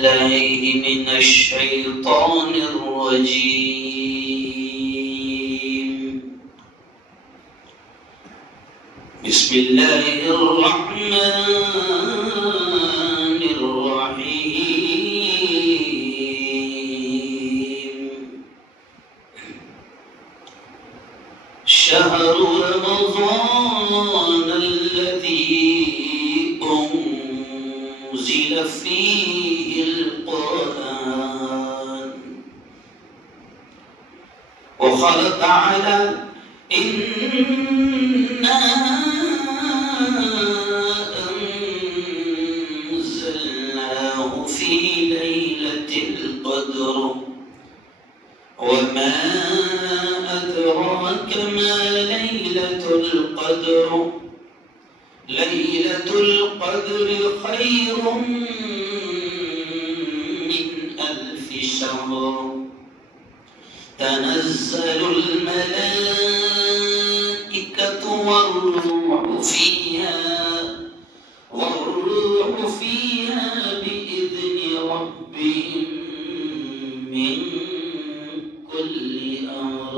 بالله من الشيطان الرجيم. بسم الله الرحمن الرحيم. شهر رمضان الذي أنزل فيه القرآن وقال تعالى إنا أنزلناه في ليلة القدر وما أدراك ما ليلة القدر ليلة القدر خير من 1000 شهر تنزل الملائكة والروح فيها بإذن ربهم من كل أمر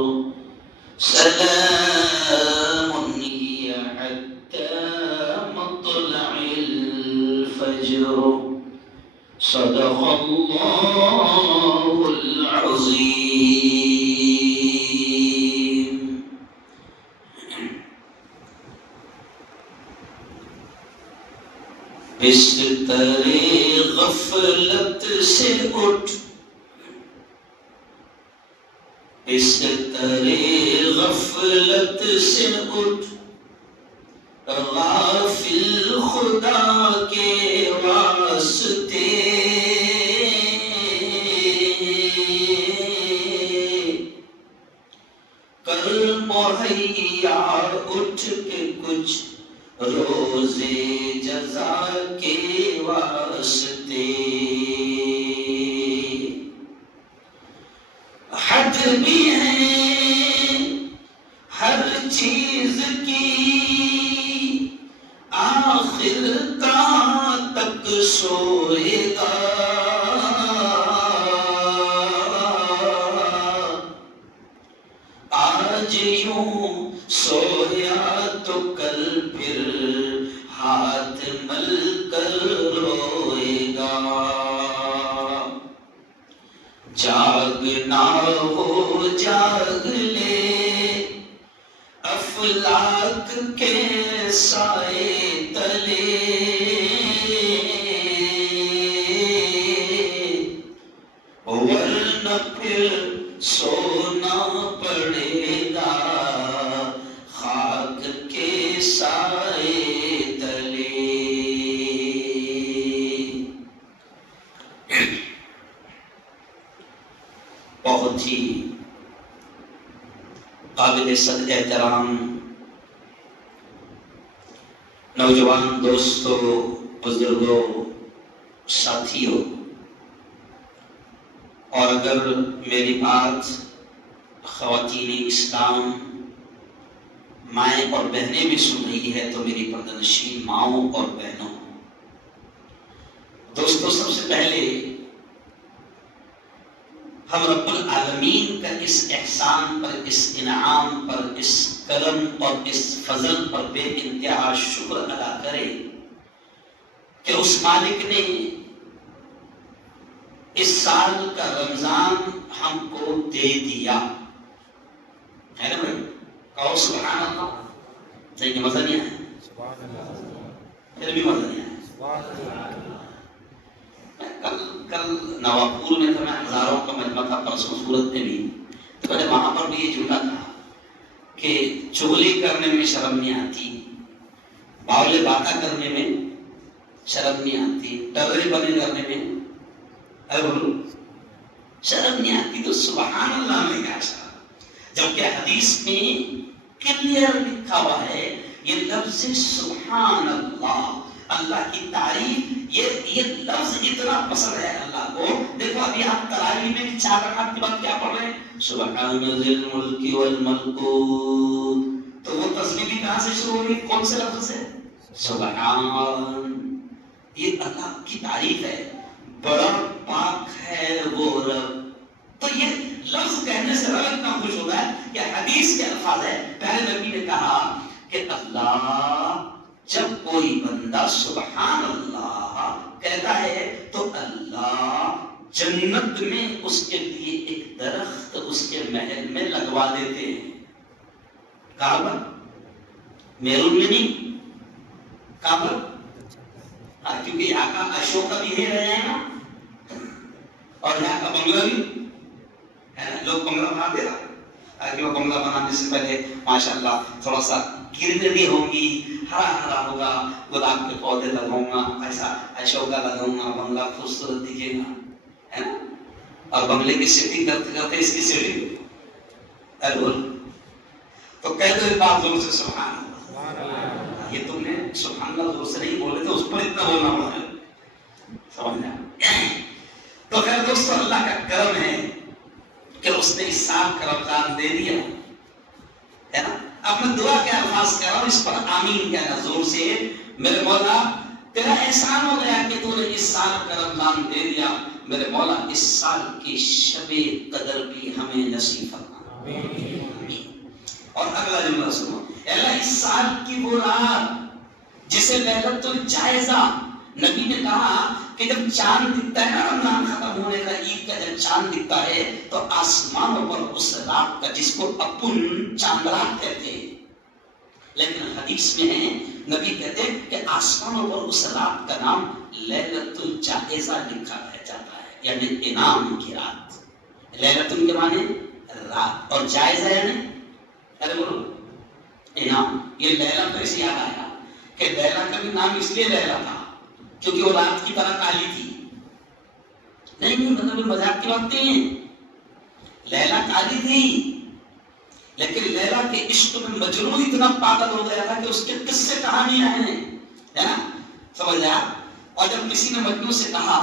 سلام هي حتى مطلع الفجر. صدق الله العظيم. بستر غفلت سے اٹھ بستر غفلت سے اٹھ غافل خدا کے واسطے کر مہیا اٹھ کے کچھ روزے جزا کے واسطے. حد بھی ہے ہر چیز کی آخر کا تک سوئے گا. آج یوں سویا تو کل پھر ہاتھ مل کر روئے گا. جاگنا ہو جاگ لے افلاک کے سائے تلے ورنہ پھر سونا پڑے گا خاک کے سائے تلے. بہت ہی قابل صد احترام نوجوان دوستوں، بزرگوں، ساتھیوں، اور اگر میری بات خواتین اسلام مائیں اور بہنیں بھی سن رہی ہے تو میری پردنشین ماؤں اور بہنوں، دوستوں، سب سے پہلے ہم رب العالمین کا اس احسان پر، اس انعام پر، اس کرم اور اس فضل پر بے انتہا شکر ادا کریں کہ اس مالک نے اس سال کا رمضان ہم کو دے دیا ہے نا بھائی. کہو سبحان اللہ. صحیح کہ مزہ نہیں آیا؟ پھر بھی مزہ نہیں آیا. کل نواپور میں تھا، میں ہزاروں کا مجمع تھا، پرسوں سورت میں بھی، تو میں نے وہاں پر بھی یہ جملہ تھا کہ چغلی کرنے میں شرم نہیں آتی، باولے باتیں کرنے میں شرم نہیں آتی، ڈرے بنے کرنے میں شرم نہیں آتی. تو سبحان اللہ میں کیا شرم، جبکہ حدیث میں کلیئر لکھا ہوا ہے یہ لفظ سبحان اللہ، اللہ کی تعریف، یہ لفظ اتنا پسند ہے اللہ کو. دیکھو ابھی آپ تراویح میں بھی 4 رکعت کے بعد کیا پڑھ رہے ہیں؟ سبحان ذی الملک والملکوت. تو وہ تسبیح بھی کہاں سے شروع ہو رہی ہے؟ کون سے لفظ سے؟ سبحان. یہ اللہ کی تعریف ہے. بڑا حدیث کے الفاظ ہے، پہلے نبی نے کہا کہ اللہ جب کوئی بندہ سبحان اللہ کہتا ہے تو اللہ جنت میں اس کے لیے ایک درخت اس کے محل میں لگوا دیتے ہیں. کعبہ میرون میں نہیں، کعبہ کیونکہ یہاں کا اشوک کا بھی ہے نا، اور یہاں کا بنگلہ بھی ہے نا. لوگ بنگلہ بناتے ہیں کہ وہ بنگلہ بنانے سے پہلے ماشاءاللہ تھوڑا سا گرینری ہوگی، ہرا ہرا ہوگا، گلاب کے پودے لگاؤں گا، ایسا اشوکا لگاؤں گا، بنگلہ خوبصورت دکھے گا، ہے نا. اور بنگلے کی سیٹنگ کرتے کرتے اس کی سیٹنگ تو کہہ دو بات زور سے سبحان اللہ. یہ تم نے سبحان اللہ زور سے نہیں بولے تو اس پر اتنا بولنا پڑا ہے، سمجھنا. تو خیر دوستو، اللہ کا کرم ہے کہ اس نے اس سال کا رمضان دے دیا ہے نا. اب میں دعا کے الفاظ کہہ رہا ہوں، اس پر آمین کہنا زور سے. میرے مولا تیرا احسان ہو گیا کہ تو نے اس سال کا رمضان دے دیا. میرے مولا اس سال کی شب قدر بھی ہمیں نصیب فرما. اور اگلا جملہ سنو، اللہ اس سال کی وہ رات جسے لیلۃ الجائزہ، نبی نے کہا کہ جب چاند دکھتا ہے نا رمضان ختم ہونے کا، عید کا جب چاند دکھتا ہے تو آسمانوں پر اس رات کا، جس کو اپن چاند رات کہتے ہیں، لیکن حدیث میں ہے نبی کہتے ہیں کہ آسمانوں پر اس رات کا نام لیلۃ الجائزہ لکھا رہ جاتا ہے، یعنی انعام کی رات. لیلۃ کے معنی رات، اور جائزہ یعنی ارے بولو انعام. یہ لیلہ تو ایسے یاد آیا کہ لیلہ کا بھی نام اس لیے لیلہ تھا کیونکہ وہ رات کی طرح کالی تھی. نہیں مطلب مذاق کی بات نہیں ہے، لیلہ کالی تھی لیکن لیلہ کے عشق میں مجنون اتنا پاگل ہو گیا تھا کہ اس کے قصے کہانیاں ہیں، ہے نا، سمجھ آیا. اور جب کسی نے مجنون سے کہا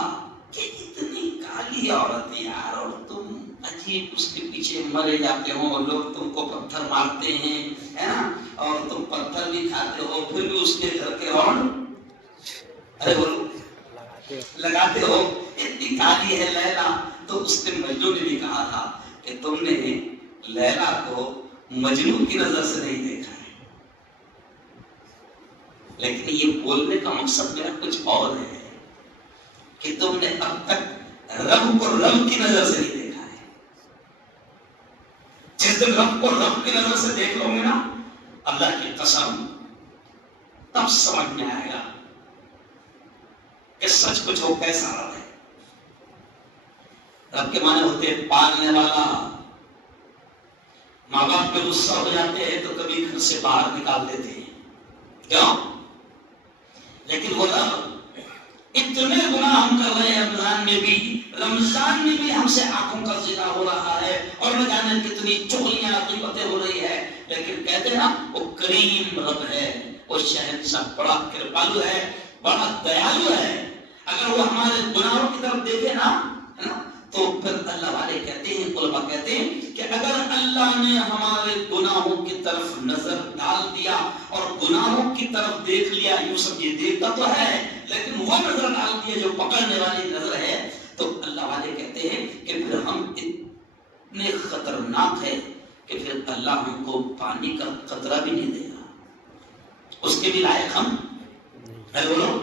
کہ اتنی کالی عورت ہے یار، اور تم عجیب اس کے پیچھے مرے جاتے ہو، اور لوگ تم کو پتھر مارتے ہیں، ہے نا، اور تم پتھر بھی کھاتے ہو، پھر بھی اس کے گھر کے ہارن ارے بولو لگاتے ہو، اتنی کالی ہے لیلہ. تو اس نے مجنون نے بھی کہا تھا کہ تم نے لیلہ کو مجنون کی نظر سے نہیں دیکھا ہے، لیکن یہ بولنے کا مقصد میرا کچھ اور ہے کہ تم نے اب تک رب کو رب کی نظر سے نہیں دیکھا ہے. جس دن رب کو رب کی نظر سے دیکھ لو گے نا، اللہ کی قسم، تب سمجھ میں آئے گا کہ سچ کچھ ہو کیسا رب ہے. رب کے معنی ہوتے ہیں پالنے والا. ماں باپ پہ غصہ ہو جاتے ہیں تو کبھی گھر سے باہر نکال دیتے ہیں، کیوں؟ لیکن وہ رب اتنے گناہ ہم کر رہے ہیں رمضان میں بھی ہم سے آنکھوں کا زنا ہو رہا ہے، اور نہ جانے کتنی چغلیاں غیبتیں ہو رہی ہے، لیکن کہتے ہیں نا وہ کریم رب ہے، وہ شہنشاہ بڑا کرپالو ہے، بڑا دیالو ہے. اگر وہ ہمارے گناہوں کی طرف دیکھے نا تو پھر اللہ والے کہتے ہیں، علماء کہتے ہیں کہ اگر اللہ نے ہمارے گناہوں کی طرف نظر ڈال دیا اور گناہوں کی طرف دیکھ لیا، یوں سمجھے دیکھتا تو ہے لیکن وہ نظر ڈال دیا جو پکڑنے والی نظر ہے، تو اللہ والے کہتے ہیں کہ پھر ہم اتنے خطرناک ہے کہ پھر اللہ ہم کو پانی کا قطرہ بھی نہیں دے گا، اس کے بھی لائق ہم ہے. بولو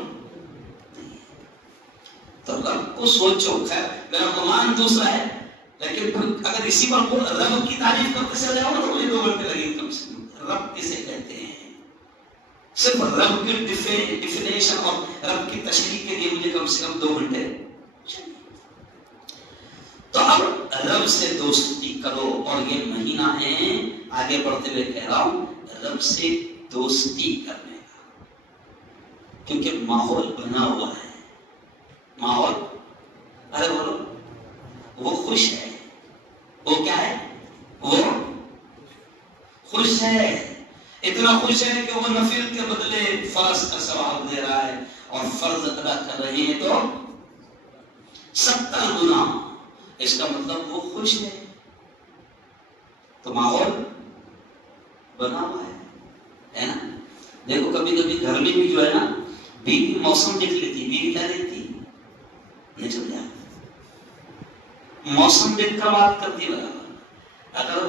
تو رب کو سوچو. خیر میرا گمان دوسرا ہے، لیکن پھر اگر اسی پر رب کی تعریف کرتے چلے جاؤ تو مجھے 2 گھنٹے لگیں کم سے کم. رب کسے کہتے ہیں؟ صرف رب کی ڈیفینیشن اور رب کی تشریح کے لیے مجھے کم سے کم 2 گھنٹے. تو اب رب سے دوستی کرو، اور یہ مہینہ ہے آگے بڑھتے ہوئے کہہ رہا ہوں رب سے دوستی کرنے کا، کیونکہ ماحول بنا ہوا ہے. ماحول ارے بولو وہ خوش ہے. وہ کیا ہے؟ وہ خوش ہے. اتنا خوش ہے کہ وہ نفل کے بدلے فرض کا ثواب دے رہا ہے، اور فرض ادا کر رہے ہیں تو 70 گنا. اس کا مطلب وہ خوش ہے. تو ماحول بنا ہوا ہے نا. دیکھو کبھی کبھی گھر میں بھی جو ہے نا، بیوی موسم دیکھ لیتی. بیوی کیا دیکھتی؟ نہیں سمجھا؟ موسم دیکھ کر بات کرتی. برابر اگر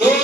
2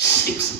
6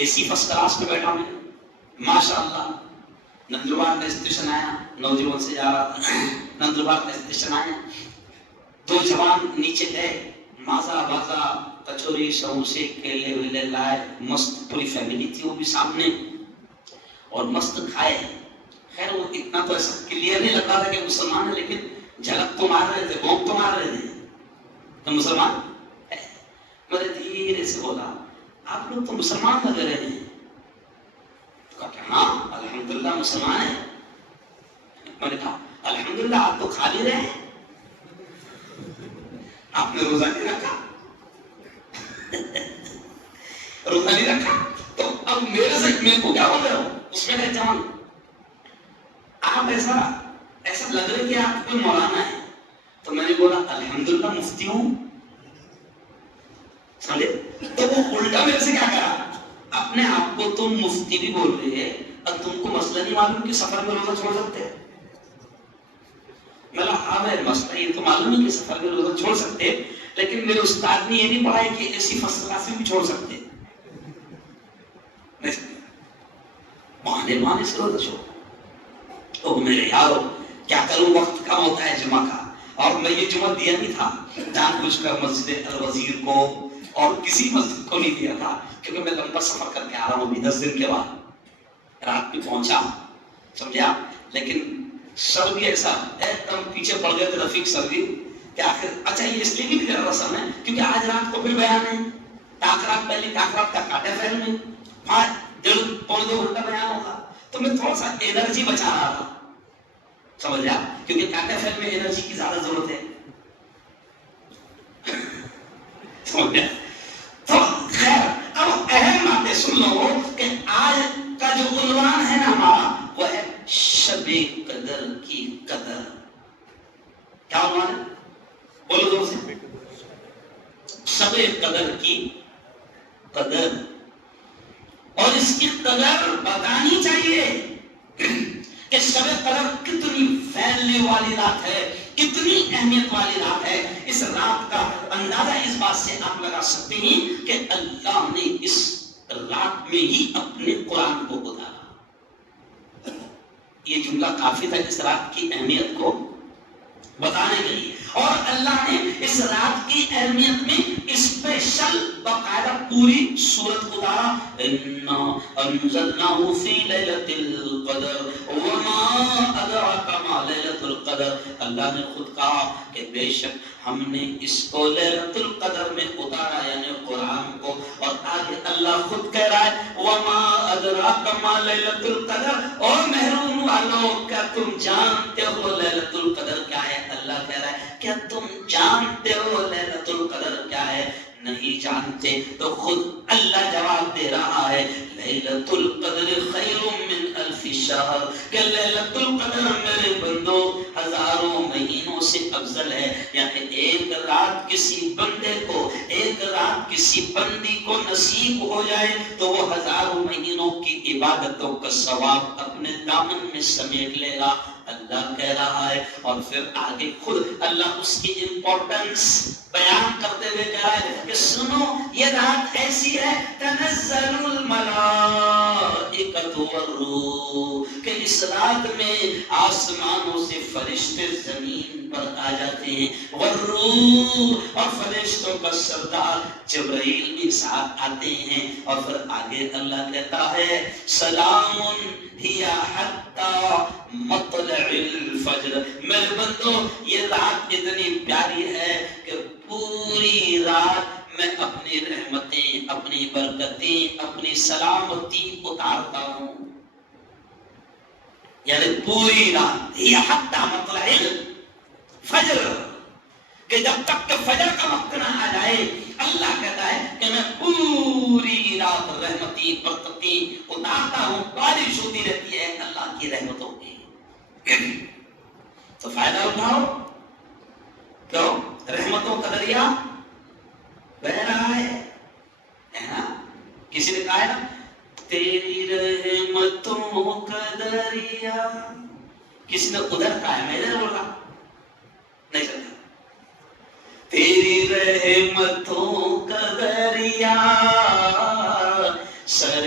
اے سی فرسٹ کلاس پہ بیٹھا میں ماشاءاللہ. نندربار کا اسٹیشن آیا, نوجوان سے جا رہا تھا, نندربار کا اسٹیشن آیا, 2 جوان نیچے گئے, مازا بازا کچوری سموسے کیلے ویلے لائے, مست پوری فیملی تھی وہ بھی سامنے, اور مست کھائے. خیر وہ اتنا تو ایسا کلیئر نہیں لگ رہا تھا کہ مسلمان ہے, لیکن جھلک تو مار رہے تھے, بوم تو مار رہے تھے تو مسلمان ہے. میں نے دھیرے سے بولا آپ لوگ تو مسلمان لگ رہے ہیں. تو کہا کہ ہاں الحمدللہ مسلمان ہیں. میں نے کہا الحمدللہ آپ تو کھا لے رہے ہیں, آپ نے روزہ نہیں رکھا, روزہ نہیں رکھا, تو اب میرے کو کیا بول رہے ہو. اس میں کہتے ہیں آپ ایسا لگ رہا کہ آپ کوئی مولانا ہے. تو میں نے بولا الحمدللہ مفتی ہوں. سمجھے؟ تو وہ الٹا میرے سے کیا کہا, اپنے آپ کو تم مفتی بھی بول رہے ہیں اور تم کو مسئلہ نہیں معلوم کہ سفر میں روزہ چھوڑ سکتے ہیں. میں نے ہاں بھائی مسئلہ یہ تو معلوم ہے کہ سفر میں روزہ چھوڑ سکتے ہیں, لیکن میرے استاد نے یہ نہیں پڑھایا کہ ایسی فرسٹ کلاس میں بھی چھوڑ سکتے ہیں. بہانے سے روزہ چھوڑ. تو میرے یارو کیا کروں, وقت کم ہوتا ہے جمعہ کا, اور میں یہ جمعہ دیا نہیں تھا جان بوجھ کر مسجد الوزیر کو اور کسی مسجد کو نہیں دیا تھا, کیونکہ میں لمبا سفر کر کے آ رہا ہوں ابھی 10 دن کے بعد, رات میں پہنچا, سمجھا. لیکن سر بھی ایسا ایک دم پیچھے پڑ گئے تھے رفیق سر بھی کہ آخر اچھا یہ اس لیے بھی میرا رسم ہے کیونکہ آج رات کو پھر بیان ہے, تاخرات پہلے تاخرات کا کاٹے فیل میں 1.5-2 گھنٹہ بیان ہوگا, تو میں تھوڑا سا انرجی بچا رہا تھا, سمجھ گیا, کیونکہ کاٹے فیل میں انرجی کی زیادہ ضرورت ہے. سمجھ گیا. تو خیر اب اہم باتیں سن لو کہ آج کا جو عنوان ہے نا ہمارا وہ ہے شب قدر کی قدر. کیا عنوان ہے بولو دو سے, شب قدر کی قدر. اور اس کی قدر بتانی چاہیے کہ شب قدر کتنی ویلیو والی رات ہے, کتنی اہمیت والی رات ہے. اس رات کا اندازہ اس بات سے آپ لگا سکتے ہیں کہ اللہ نے اس رات میں ہی اپنے قرآن کو اتارا. یہ جملہ کافی تھا اس رات کی اہمیت کو بتانے کے لیے, اور اللہ نے اس رات کی اہمیت میں اسپیشل باقاعدہ پوری سورت اتارا. انا انزلناه فی لیلۃ القدر وما ادراک ما لیلۃ القدر. اللہ نے خود کہا کہ بے شک ہم نے اس کو لیلۃ القدر میں اتارا, یعنی قرآن کو. اور آگے اللہ خود کہہ رہا ہے وما ادراک ما لیلۃ القدر, اور محروم والوں کیا تم جانتے ہو لیلۃ القدر کیا ہے. اللہ کہہ رہا ہے کیا تم جانتے ہو لیلۃ القدر کیا ہے. نہیں جانتے تو خود اللہ جواب دے رہا ہے لیلۃ القدر خیر من الف شہر, کہ لیلۃ القدر میرے بندو ہزاروں مہینوں سے افضل ہے. یعنی ایک رات کسی بندے کو, ایک رات کسی بندی کو نصیب ہو جائے تو وہ ہزاروں مہینوں کی عبادتوں کا ثواب اپنے دامن میں سمیٹ لے گا. اللہ کہہ رہا ہے, اور پھر آگے خود اللہ اس کی امپورٹنس بیان کرتے ہوئے کہہ رہا ہے کہ سنو یہ رات ایسی ہے تنزل الملائکۃ والروح, کہ اس رات میں آسمانوں سے فرشتے زمین پر آ جاتے ہیں, والروح, اور فرشتوں کا سردار جبرائیل بھی ساتھ آتے ہیں. اور پھر آگے اللہ کہتا ہے سلام ہی حتی مطلع الفجر. میرے بندو یہ رات اتنی پیاری ہے کہ پوری رات میں اپنی رحمتیں, اپنی برکتیں, اپنی سلامتی اتارتا ہوں. یعنی پوری رات ہی حتی مطلع الفجر, کہ جب تک کہ فجر کا وقت نہ آ جائے اللہ کہتا ہے کہ میں پوری رات رحمتی برکتی اتارتا ہوں. بارش ہوتی رہتی ہے اللہ کی رحمتوں کی, تو فائدہ اٹھاؤ. کیوں رحمتوں کا دریا بہ رہا ہے نا. کسی نے کہا ہے نا تیری رحمتوں کا دریا, کسی نے ادھر کہا ہے, میں ادھر بول رہا نہیں چلتا. تیری رحمتوں کا دریا سر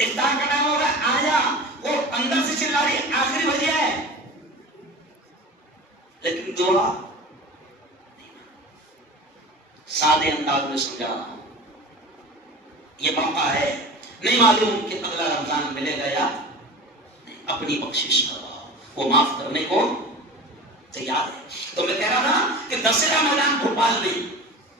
افطار کا ٹائم ہو رہا ہے، آیا، وہ اندر سے چلا رہی ہے آخری بجے ہے، لیکن دعا سادے انداز میں سمجھا رہا ہوں. یہ موقع ہے، نہیں معلوم کہ اگلا رمضان ملے گا یا نہیں. اپنی بخشش کرو، وہ معاف کرنے کو تیار ہے. تو میں کہہ رہا تھا کہ دسہرا میدان بھوپال میں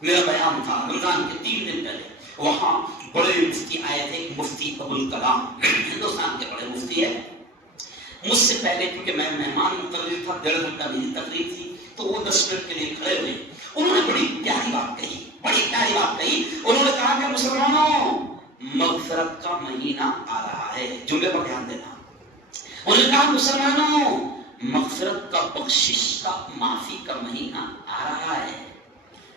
میرا بیان تھا رمضان کے 3 دن پہلے. وہاں بڑے مفتی آئے تھے، مفتی ابوالکلام، ہندوستان کے بڑے مفتی ہے. مجھ سے پہلے کیونکہ میں مہمان مقرر تھا، 1.5 گھنٹہ میری تقریر تھی، تو وہ 10 منٹ کے لیے کھڑے ہوئے. انہوں نے بڑی پیاری بات کہی، بڑی پیاری بات کہی. انہوں نے کہا کہ مسلمانوں، مغفرت کا مہینہ آ رہا ہے. جملے پر دھیان دینا. انہوں نے کہا مسلمانوں، مغفرت کا، بخشش کا، معافی کا مہینہ آ رہا ہے.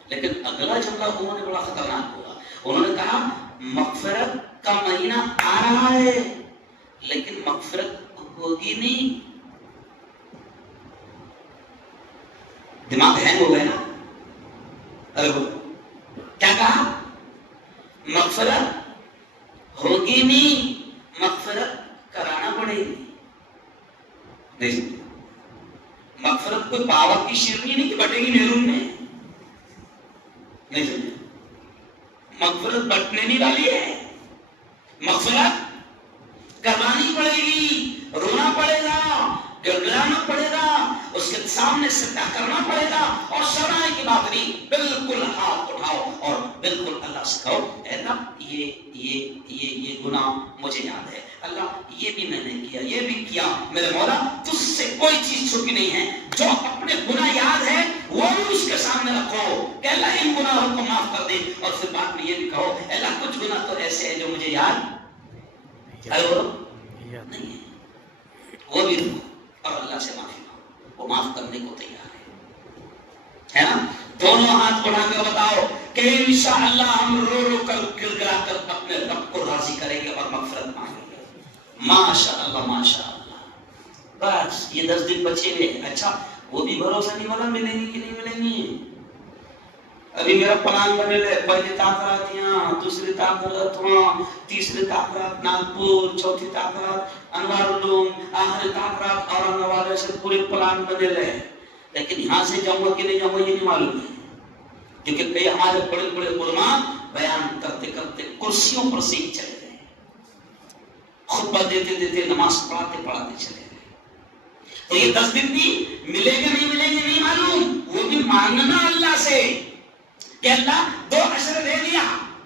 لیکن اگلا جملہ انہوں نے بڑا خطرناک بولا. انہوں نے کہا مغفرت کا مہینہ آ رہا ہے لیکن مغفرت ہوگی نہیں. دماغ ہینگ ہو گئے نا. ارے کیا کہا؟ مغفرت ہوگی نہیں، مغفرت کرانا پڑے گی. نہیں، مغفرت کوئی پاور کی شیرنی نہیں کہ بٹے گی میرون میں. نہیں سمجھے؟ مغفرت بٹنے نہیں والی ہے. مغفرت کروانی پڑے گی، رونا پڑے گا، گڑگڑانا پڑے گا، اس کے سامنے سجدہ کرنا پڑے گا، اور شرمانے کی بات نہیں، بالکل ہاتھ اٹھاؤ اور بالکل اللہ سے کہو اے اللہ یہ گناہ مجھے یاد ہے، اللہ یہ بھی میں نے کیا، یہ بھی کیا، میرے مولا تجھ سے کوئی چیز چھپی نہیں ہے. جو اپنے گناہ یاد ہے وہ بھی اس کے سامنے رکھو کہ اللہ ان گناہوں کو معاف کر دے. اور پھر بعد میں یہ بھی کہو اے اللہ کچھ گناہ تو ایسے ہیں جو مجھے یاد نہیں ہے، وہ بھی رکھو اور اللہ سے معافی مانگو، وہ معاف کرنے کو تیار ہے نا. دونوں ہاتھ بڑھا کر بتاؤ کہ انشاءاللہ ہم رو رو کر گڑگڑا کر اپنے رب کو راضی کریں گے اور مغفرت مانگیں گے. ماشاءاللہ ماشاءاللہ. بس یہ 10 دن بچے ہوئے. اچھا وہ بھی بھروسہ نہیں والا ملیں گی کہ نہیں ملیں گی. ابھی میرا پلان بنے لے، پہلی تاخرات یہاں، دوسری تاخرات وہاں، تیسری تاخرات ناگپور، چوتھی تاخرات انوار العلوم، آخری تاخرات اورنگ آباد. سے پورے پلان بنے لے. لیکن یہاں سے جاؤں گا کہ نہیں جاؤں گا یہ نہیں معلوم ہے، کیونکہ کئی ہمارے بڑے بڑے علماء بیان کرتے کرتے کرسیوں پر سے ہی چلے گئے، خطبہ دیتے دیتے نماز پڑھاتے پڑھاتے چلے گئے. تو یہ 10 دن بھی ملے گا نہیں ملیں گے نہیں معلوم. وہ بھی مانگنا اللہ سے کہ اللہ 2 عشر دے دیا،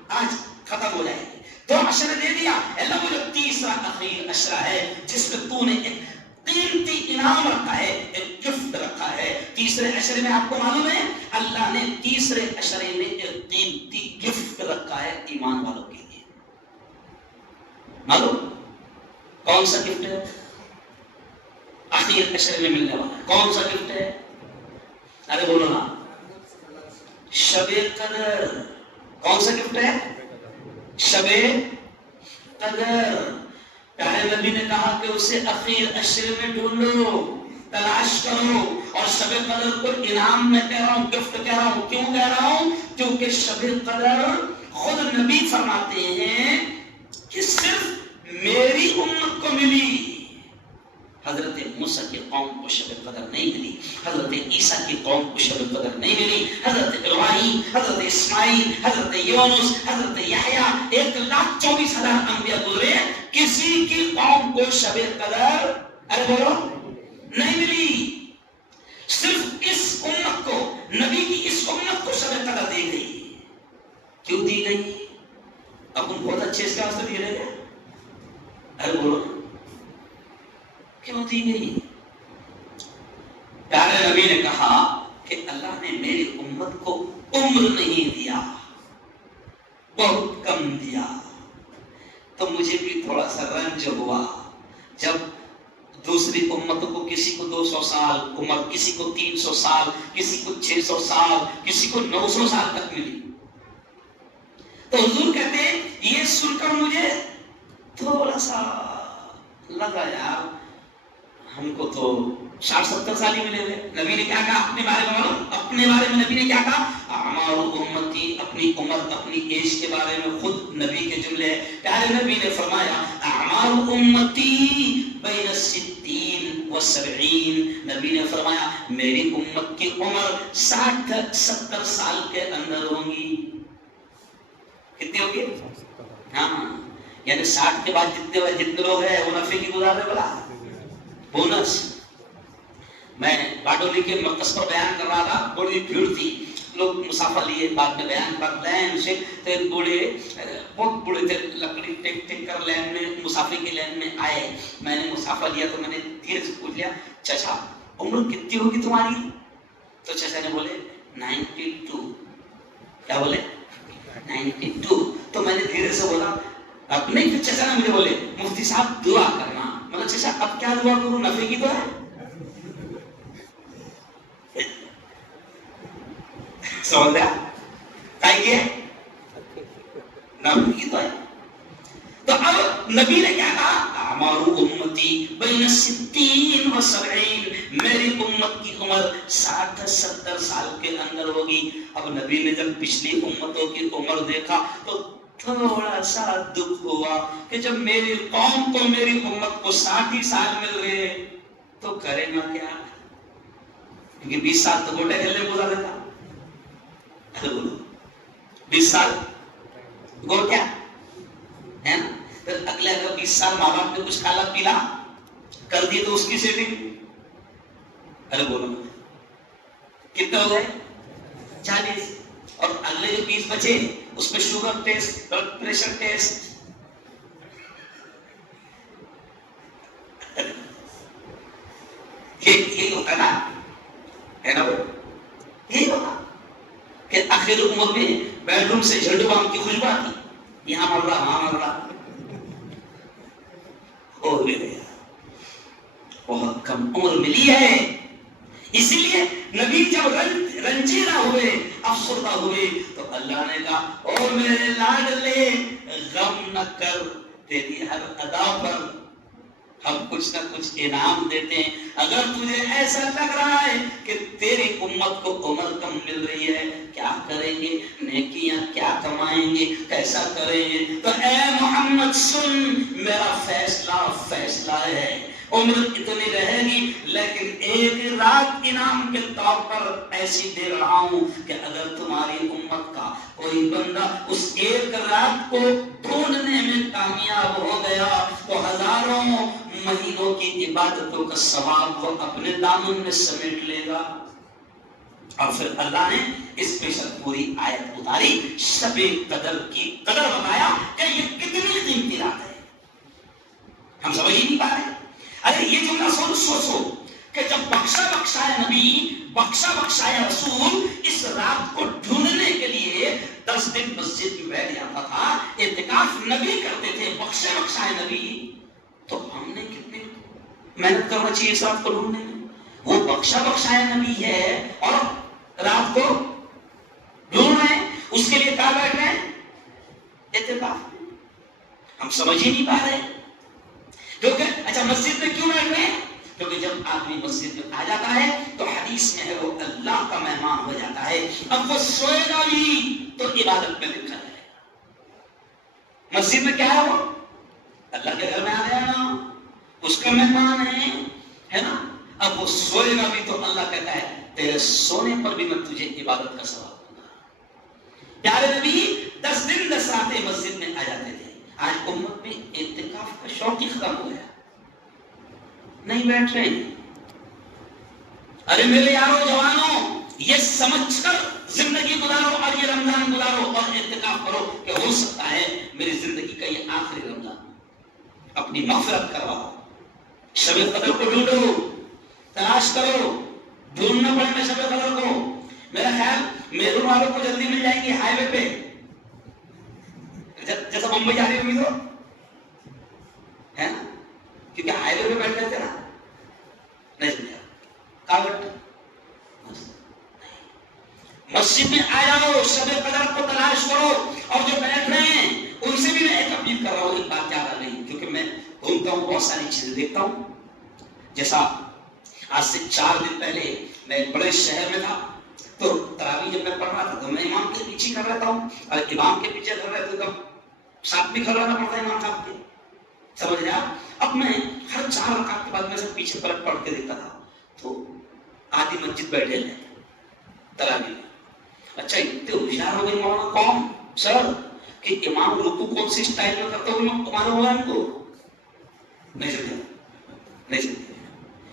آج ختم ہو جائے گی. 2 عشر دے دیا اللہ، وہ جو تیسرا اخیر عشرہ ہے جس میں تو نے ایک قیمتی انعام رکھا ہے، ایک گفٹ رکھا ہے. تیسرے عشرے میں آپ کو معلوم ہے اللہ نے تیسرے عشرے میں ایک قیمتی گفٹ رکھا ہے ایمان والوں کے لیے. معلوم کون سا گفٹ ہے؟ اخیر عشرے میں ملنے والا کون سا گفٹ ہے؟ ارے بولو نا. شب قدر. کون سا گفٹ ہے؟ شب قدر. پیارے نبی نے کہا کہ اسے اخیر عشرے میں ڈھونڈو، تلاش کرو. اور شب قدر کو انعام میں کہہ رہا ہوں، گفٹ کہہ رہا ہوں. کیوں کہہ رہا ہوں؟ کیونکہ شب قدر خود نبی فرماتے ہیں کہ صرف میری امت کو ملی. حضرت موسیٰ کی قوم کو شب قدر نہیں ملی، حضرت عیسیٰ کی قوم کو شب قدر نہیں ملی، حضرت ابراہیم، حضرت اسماعیل، حضرت یونس، حضرت یحییٰ، 1,24,000 انبیاء گزرے، کسی کی قوم کو شب قدر ارے بولو نہیں ملی. صرف اس امت کو، نبی کی اس امت کو شب قدر دی گئی. کیوں دی گئی؟ اپن بہت اچھے اس کے واسطے دی رہے ہیں. ارے بولو کیوں دی گئی؟ پیارے نبی نے کہا کہ اللہ نے میری امت کو عمر نہیں دیا، بہت کم دیا. تو مجھے بھی تھوڑا سا رنج ہوا جب دوسری امتوں کو کسی کو 200 سال عمر، کسی کو 300 سال، کسی کو 600 سال، کسی کو 900 سال تک ملی. تو حضور کہتے ہیں یہ سن کر مجھے تھوڑا سا لگا یار ہم کو تو 60-70 سال ہی ملے ہوئے. نبی نے کیا کہا اپنے بارے میں؟ اپنے بارے میں نبی نے کیا کہا؟ اعمار امتی، اپنی عمر اپنی ایج کے بارے میں خود نبی کے جملے ہیں. پیارے نبی نے فرمایا اعمار امتی بین 60 و 70. نبی نے فرمایا میری امت کی عمر 60-70 سال کے اندر ہوگی. کتنی ہوگی؟ ہاں، یعنی 60 کے بعد جتنے لوگ ہیں وہ نفے کی گزار رہے بلا بونس. میں باڈولی کے مرکز پر بیان کر رہا تھا، بڑی بھیڑ تھی، لوگ مسافر لیے، بعد میں بیان کر لین سے تو بوڑھے بہت بوڑھے تھے، لکڑی ٹیک ٹیک کر لین میں مسافر کی لین میں آئے. میں نے مسافر لیا تو میں نے دھیرے سے پوچھ لیا چچا عمر کتنی ہوگی تمہاری؟ تو چچا نے بولے 92. کیا بولے؟ 92. تو میں نے دھیرے سے بولا اب نہیں. پھر چچا نے مجھے بولے مفتی صاحب دعا کرنا. مطلب چچا اب کیا دعا کروں؟ نفے کی تو ہے. سمجھ گیا؟ کیا نبی کی تو ہے. تو اب نبی نے کیا کہا؟ اعمار امتی بین 60 و 70. میری امت کی عمر 60-70 سال کے اندر ہوگی. اب نبی نے جب پچھلی امتوں کی عمر دیکھا تو تھوڑا سا دکھ ہوا کہ جب میری قوم کو میری امت کو 60 سال مل رہے تو کرے گا کیا؟ کیونکہ 20 سال تو گوٹے کھیلنے میں گزار دیتا. 20 سال گو کیا ہے نا. پھر اگلے اگر 20 سال ماں باپ نے کچھ کھالا پیلا کر دی تو اس کی سیونگ. ارے بولو کتنے ہو گئے؟ 40. اور اگلے جو 20 بچے اس میں sugar test, blood pressure test. یہی ہوتا نا، ہے نا؟ یہی ہوتا کہ آخر عمر میں بیڈ روم سے جھنڈو بام کی خوشبو آتی، یہاں مر رہا وہاں مر رہا. ہو گیا بہت کم عمر ملی ہے. اسی لیے نبی جب رنجیدہ ہوئے، افسردہ ہوئے تو اللہ نے کہا او میرے لاڈلے غم نہ کر، تیری ہر ادا پر ہم کچھ نہ کچھ انعام دیتے ہیں. اگر تجھے ایسا لگ رہا ہے کہ تیری امت کو عمر کم مل رہی ہے، کیا کریں گے، نیکیاں کیا کمائیں گے، کیسا کریں گے، تو اے محمد سن، میرا فیصلہ ہے. عمر اتنی رہے گی لیکن ایک رات انعام کے طور پر ایسی دے رہا ہوں کہ اگر تمہاری امت کا کوئی بندہ اس ایک رات کو ڈھونڈنے میں کامیاب ہو گیا تو ہزاروں مہینوں کی عبادتوں کا ثواب وہ اپنے دامن میں سمیٹ لے گا. اور پھر اللہ نے اس پہ پوری آیت اتاری، شب قدر کی قدر بتایا کہ یہ کتنی قیمتی رات ہے. ہم سمجھ ہی نہیں پا رہے. ارے یہ جملہ سوچو کہ جب بخشایا نبی، بخشایا رسول اس رات کو ڈھونڈنے کے لیے 10 دن مسجد میں بیٹھ جاتا تھا، اعتکاف نبی کرتے تھے، بخشایا نبی، تو ہم نے کتنی محنت کرنا چاہیے اس رات کو ڈھونڈنے میں. وہ بخشایا نبی ہے اور رات کو ڈھونڈ رہے ہیں، اس کے لیے کہاں بیٹھ رہے ہیں؟ اعتکاف. ہم سمجھ ہی نہیں پا رہے. کیونکہ اچھا مسجد میں کیوں بیٹھ رہے ہیں؟ کیونکہ جب آدمی مسجد میں آ جاتا ہے تو حدیث میں ہے وہ اللہ کا مہمان ہو جاتا ہے. اب وہ سوئے گا بھی تو عبادت میں لکھا جائے گا. مسجد میں کیا ہے؟ وہ اللہ کے گھر میں آ گیا نا، اس کا مہمان ہے نا. اب وہ سوئے گا بھی تو اللہ کہتا ہے تیرے سونے پر بھی میں تجھے عبادت کا ثواب دوں گا. پیارے نبی 10 دن 10 راتیں مسجد میں آ جاتے تھے. آج امت میں اعتکاف کا شوق ہی ختم ہو گیا، نہیں بیٹھ رہے. ارے میرے یارو جوانوں، یہ سمجھ کر زندگی گزارو اور یہ رمضان گزارو اور اعتکاف کرو کہ ہو سکتا ہے میری زندگی کا یہ آخری رمضان. اپنی مغفرت کرواؤ، شب قدر کو ڈھونڈو، تلاش کرو. ڈھونڈنا پڑے گا شب قدر کو. میرا خیال میرون والوں کو جلدی مل جائیں گے ہائی وے پہ، جیسا بمبئی جا رہی ہوگی تو ہے نا، کیونکہ ہائی وے پہ بیٹھ گئے تھے نا. نہیں سمجھا کاوٹ. مسجد میں آ جاؤ، شب قدر کو تلاش کرو. اور جو بیٹھ رہے ہیں ان سے بھی میں ایک اپیل کر رہا ہوں، ایک بات زیادہ نہیں، کیونکہ میں گھومتا ہوں، بہت ساری چیزیں دیکھتا ہوں. جیسا آج سے 4 دن پہلے میں ایک بڑے شہر میں تھا، تو تراویح جب میں پڑھ رہا تھا تو میں امام کے پیچھے کر رہتا ہوں، اور امام کے پیچھے کر رہے تو ساتھ بھی کھڑا رہنا پڑتا ہے امام صاحب کے، سمجھ رہے آپ؟ اب میں ہر 4 رکعت کے بعد میں سے پیچھے پلٹ پڑھ کے دیکھتا تھا، تو آدھی مسجد بیٹھے ہیں تراویح میں. اچھا اتنے ہوشیار ہو گئے مولانا قوم سر کہ امام رکوع کون سی اسٹائل میں کرتا ہوں تمہارا ہوا ان کو نہیں سمجھا، نہیں سمجھا.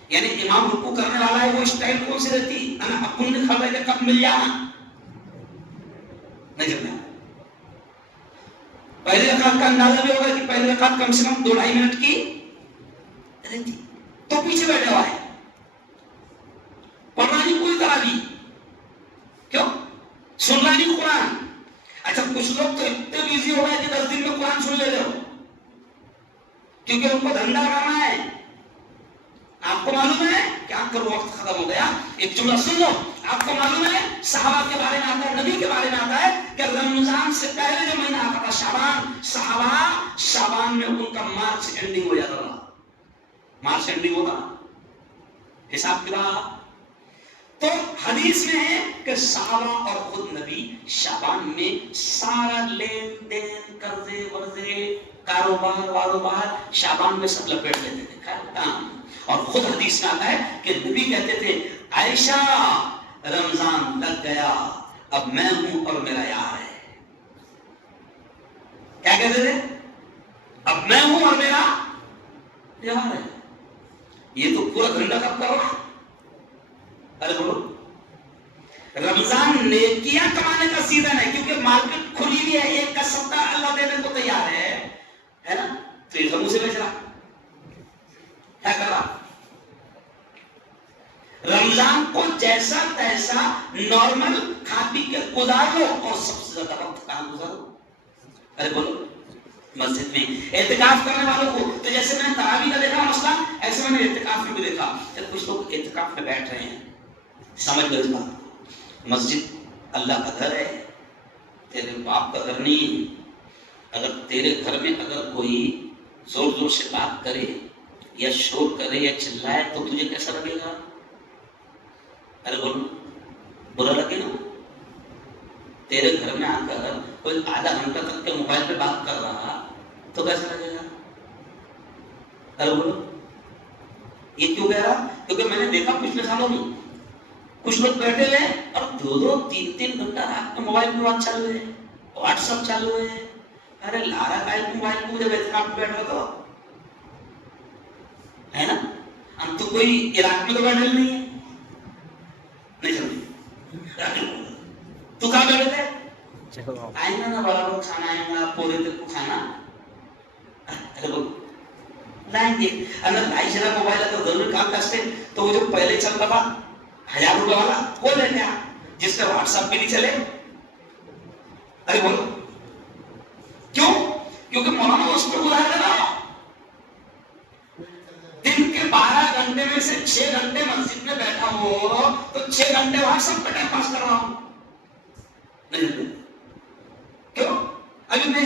یعنی امام رکوع کرنے والا ہے وہ اسٹائل کون سی رہتی؟ انا اپن نے کھڑا ہے کب مل جانا، نہیں سمجھا. پہلی رکعت کا اندازہ بھی ہوگا کہ پہلی رکعت کم سے کم 2-2.5 منٹ کی رہتی، تو پیچھے بیٹھا ہوا ہے پڑھنا نہیں پوری تراویح، کیوں؟ سننا نہیں قرآن. اچھا کچھ لوگ تو اتنے بیزی ہو گئے کہ 10 دن میں قرآن سن لیتے ہو، کیونکہ ان کو دھندا کرنا ہے. آپ کو معلوم ہے کہ آپ کا وقت ختم ہو گیا، ایک جملہ سن لو. آپ کو معلوم ہے صحابہ کے بارے میں آتا ہے، نبی کے بارے میں آتا ہے کہ رمضان سے پہلے جو مہینہ آتا تھا شعبان، صحابہ شعبان میں ان کا مارچ اینڈنگ ہو جاتا تھا، مارچ اینڈنگ ہوتا حساب کتاب. تو حدیث میں ہے کہ صحابہ اور خود نبی شعبان میں سارا لین دین، قرضے ورضے، کاروبار واروبار شعبان میں سب لپیٹ لیتے تھے، کام. اور خود حدیث میں آتا ہے کہ نبی کہتے تھے عائشہ رمضان لگ گیا، اب میں ہوں اور میرا یار ہے. کیا کہتے تھے؟ اب میں ہوں اور میرا یار ہے. یہ تو پورا گھنٹہ کب کرو. ارے بولو، رمضان نیکیاں کمانے کا سیزن ہے، کیونکہ مارکیٹ کھلی ہوئی ہے، ایک کا سودا اللہ دینے کو تیار ہے نا. تو یہ سب اسے بیچ رہا، کیا کر رہا؟ رمضان کو جیسا تیسا نارمل کھا پی کے گزار لو، اور سب سے زیادہ وقت کہاں گزارو؟ ارے بولو، مسجد میں. اعتکاف کرنے والوں کو تو جیسے میں نے تراویح کا دیکھا مسئلہ، ایسے میں نے اعتکاف میں بھی دیکھا کہ کچھ لوگ اعتکاف میں بیٹھ رہے ہیں. سمجھ لو اس بات، مسجد اللہ کا گھر ہے، تیرے باپ کا گھر نہیں. اگر تیرے گھر میں اگر کوئی زور زور سے بات کرے یا شور کرے یا چلائے تو تجھے کیسا لگے گا؟ ارے بولو، برا لگے گا؟ تیرے گھر میں آ کر کوئی آدھا گھنٹہ تک کے موبائل پہ بات کر رہا تو کیسا لگے گا؟ ارے بولو. یہ کیوں کہہ رہا؟ کیونکہ میں نے دیکھا پچھلے سالوں میں کچھ لوگ بیٹھے ہوئے اور 2-3 گھنٹہ رات میں موبائل پہ بات چالو ہے، واٹس ایپ چالو ہے. ارے لارا کا موبائل کو جب اعتکاف میں بیٹھ رہا تو ہے نا، ہم تو کوئی عراق میں تو بیٹھے نہیں ہے، نہیں سمجھے. تو کہاں بیٹھے تھے؟ آئیں گا نا برابر کھانا آئیں گا، پورے تک کو کھانا. ارے بولو لائیں گے. اگر لائی چلا موبائل اگر ضرور کام کرتے تو وہ جو پہلے چلتا تھا 1000 روپے والا وہ لے لیا، جس کا واٹس ایپ بھی نہیں چلے. ارے بولو کیوں؟ کیونکہ مولانا اس پہ بلایا نا. دن کے 12 گھنٹے میں سے 6 گھنٹے مسجد میں بیٹھا ہو تو 6 گھنٹے واٹس ایپ پہ ٹائم پاس کر رہا ہوں. کیوں؟ ابھی میں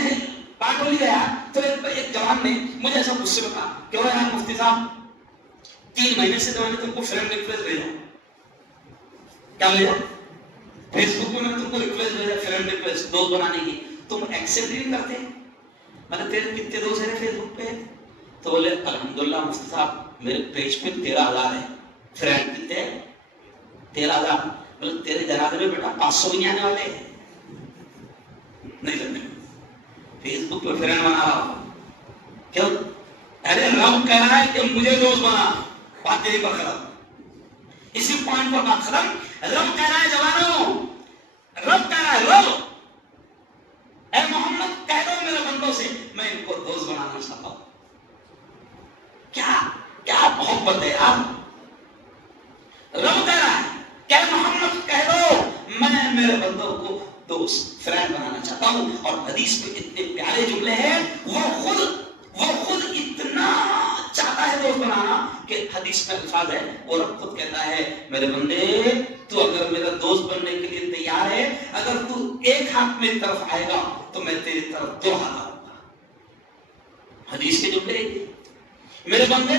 پاٹولی گیا تو ایک جوان نے مجھے ایسا غصے میں کہا، کیوں یار مفتی صاحب 3 مہینے سے تو میں نے تم کو فرینڈ ریکویسٹ بھیجا. کیا بھیجا؟ فیس بک میں نے تم کو ریکویسٹ بھیجا، فرینڈ ریکویسٹ، دوست بنانے کی. تم ایکسپٹ نہیں کرتے. میں نے تیرے کتنے دوست ہیں فیس بک پہ؟ تو بولے الحمدللہ مفتی صاحب میرے پیج پہ 13,000 ہے. فرینڈ کتنے؟ 13,000. بولے تیرے جنازے میں بیٹا 500 بھی نہیں آنے والے ہیں. نہیں کرنے فیس بک پہ فرینڈ بنا رہا ہوں. کیوں؟ ارے رب کہہ رہا ہے کہ مجھے دوست بنا. بات یہی پر ختم، اسی پوائنٹ پر بات ختم. رب کہہ رہا ہے جوانوں، رب کہہ رہا ہے رب اے محمد کہہ دو میرے بندوں سے میں ان کو دوست بنانا چاہتا ہوں. کیا کیا محبت ہے یار. رب کہہ رہا ہے کہ محمد کہہ دو میں میرے بندوں کو دوست فرینڈ بنانا چاہتا ہوں. اور حدیث میں اتنے پیارے جملے ہیں، وہ خود اتنا چاہتا ہے دوست بنانا کہ حدیث میں الفاظ ہے، وہ رب خود کہتا ہے میرے بندے تو اگر میرا دوست بننے کے لیے تیار ہے، اگر تو ایک ہاتھ میری طرف آئے گا تو میں تیری طرف 2 ہاتھ آؤں گا. حدیث کے جملے میرے بندے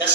10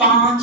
5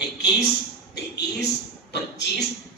21, 23, 25,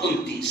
29,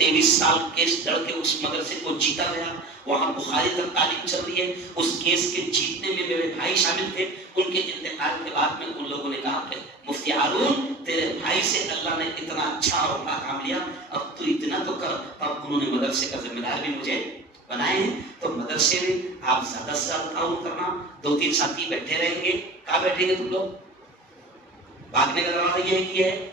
23 سال کیس لڑ کے اس مدرسے کو جیتا گیا. وہاں بخاری تک تعلیم چل رہی ہے. اس کیس کے جیتنے میں میرے بھائی شامل تھے. ان کے انتقال کے بعد میں ان لوگوں نے کہا کہ مفتی ہارون تیرے بھائی سے اللہ نے اتنا اچھا اور بڑا کام لیا, اب تو اتنا تو کر. اب انہوں نے مدرسے کا ذمہ دار بھی مجھے بنائے ہیں. تو مدرسے میں آپ زیادہ سے زیادہ تعاون کرنا. 2-3 ساتھی بیٹھے رہیں گے. کہاں بیٹھیں گے تم لوگ؟ بھاگنے کا دروازہ یہ ہے